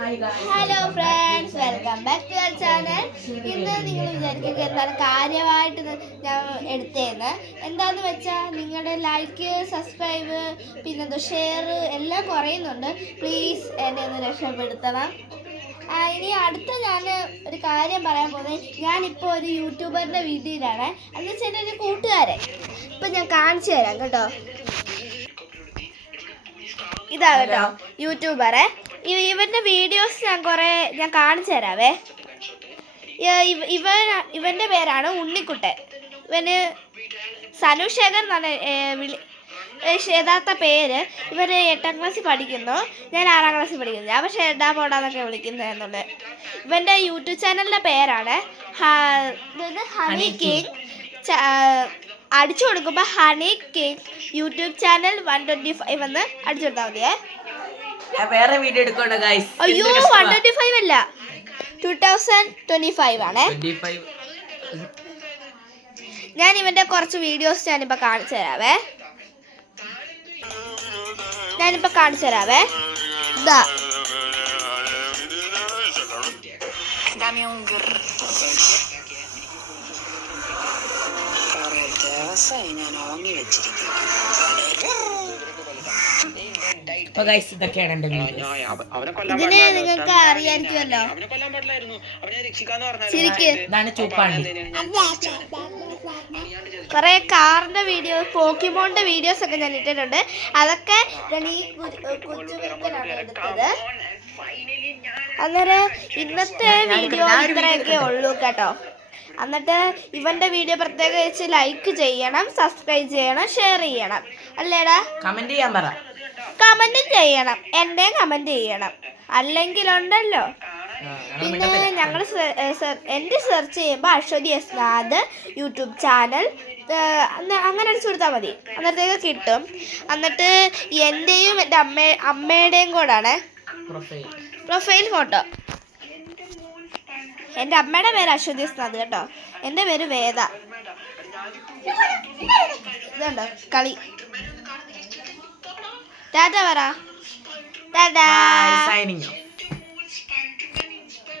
Hello friends, welcome back to our channel. ഇന്ന് നിങ്ങൾ വിചാരിക്കുക എന്താണ് കാര്യമായിട്ട് ഞാൻ എടുത്തതെന്ന്. എന്താണെന്ന് വെച്ചാൽ നിങ്ങളുടെ ലൈക്ക്, സബ്സ്ക്രൈബ്, പിന്നെന്തോ ഷെയർ എല്ലാം കുറയുന്നുണ്ട്. പ്ലീസ് എന്നെ ഒന്ന് രക്ഷപ്പെടുത്തണം. ഇനി അടുത്ത ഞാൻ ഒരു കാര്യം പറയാൻ പോകുന്നത്, ഞാനിപ്പോൾ ഒരു യൂട്യൂബറിൻ്റെ വീഡിയോയിലാണ്. എന്ന് വെച്ചാൽ എൻ്റെ ഒരു കൂട്ടുകാരൻ. ഇപ്പം ഞാൻ കാണിച്ചു തരാം കേട്ടോ. ഇതാ കേട്ടോ യൂട്യൂബറെ. ഇവൻ്റെ വീഡിയോസ് ഞാൻ കാണിച്ചു തരാവേ. ഇവൻ്റെ പേരാണ് ഉണ്ണിക്കുട്ടൻ. ഇവന് സനുശേഖർ എന്നാണ് യഥാർത്ഥ പേര്. ഇവർ 8ാം ക്ലാസ്സിൽ പഠിക്കുന്നു, ഞാൻ 6ാം ക്ലാസ്സിൽ പഠിക്കുന്നു. ഞാൻ പക്ഷേ എടാ പോടാന്നൊക്കെ വിളിക്കുന്നതെന്നുള്ളത്. ഇവൻ്റെ യൂട്യൂബ് ചാനലിൻ്റെ പേരാണ് ഹണി കിങ്. അടിച്ചു കൊടുക്കുമ്പോൾ ഹണി കിങ് യൂട്യൂബ് ചാനൽ 125 എന്ന് അടിച്ചു കൊടുത്താൽ മതിയേ. വേറെ വീഡിയോ എടുക്കണ്ട ഗൈസ്. അയ്യോ 125 അല്ല, 2025 ആണേ. ഞാൻ ഇവന്റെ കുറച്ച് വീഡിയോസ് ഞാനിപ്പോ കാണിച്ചു തരാവേ. ഇതാ ഇതൊക്കെയാണ് എന്റെ ഇതിനെ നിങ്ങൾക്ക് അറിയാമായിരിക്കുമല്ലോ. കുറെ കാറിന്റെ വീഡിയോസ്, പോക്കിമോന്റെ വീഡിയോസ് ഒക്കെ ഞാൻ ഇട്ടിട്ടുണ്ട്. അതൊക്കെ ഞാൻ ഈ കൊച്ചുകുട്ടനാണ് എടുത്തത്. അന്നേരം ഇന്നത്തെ വീഡിയോ ഇത്രയൊക്കെ ഉള്ളൂ കേട്ടോ. എന്നിട്ട് ഇവന്റെ വീഡിയോ പ്രത്യേകിച്ച് ലൈക്ക് ചെയ്യണം, സബ്സ്ക്രൈബ് ചെയ്യണം, ഷെയർ ചെയ്യണം. അല്ലേടാ? കമന്റ് ചെയ്യാൻ പറ. കമന്റ് ചെയ്യണം, എന്നെ കമന്റ് ചെയ്യണം. അല്ലെങ്കിലുണ്ടല്ലോ പിന്നെ ഞങ്ങൾ എൻ്റെ സെർച്ച് ചെയ്യുമ്പോൾ അശ്വതി എസ്നാഥ് യൂട്യൂബ് ചാനൽ അങ്ങനെ അടിച്ചു കൊടുത്താൽ മതി. അന്നേരത്തേക്ക് കിട്ടും. എന്നിട്ട് എൻ്റെയും എൻ്റെ അമ്മയുടെയും കൂടാണ് പ്രൊഫൈൽ ഫോട്ടോ. എൻ്റെ അമ്മയുടെ പേര് അശ്വതി എസ്നാഥ് കേട്ടോ. എൻ്റെ പേര് വേദ. ഇതുണ്ടോ കളി. ടാറ്റ പറ. ടാറ്റാ.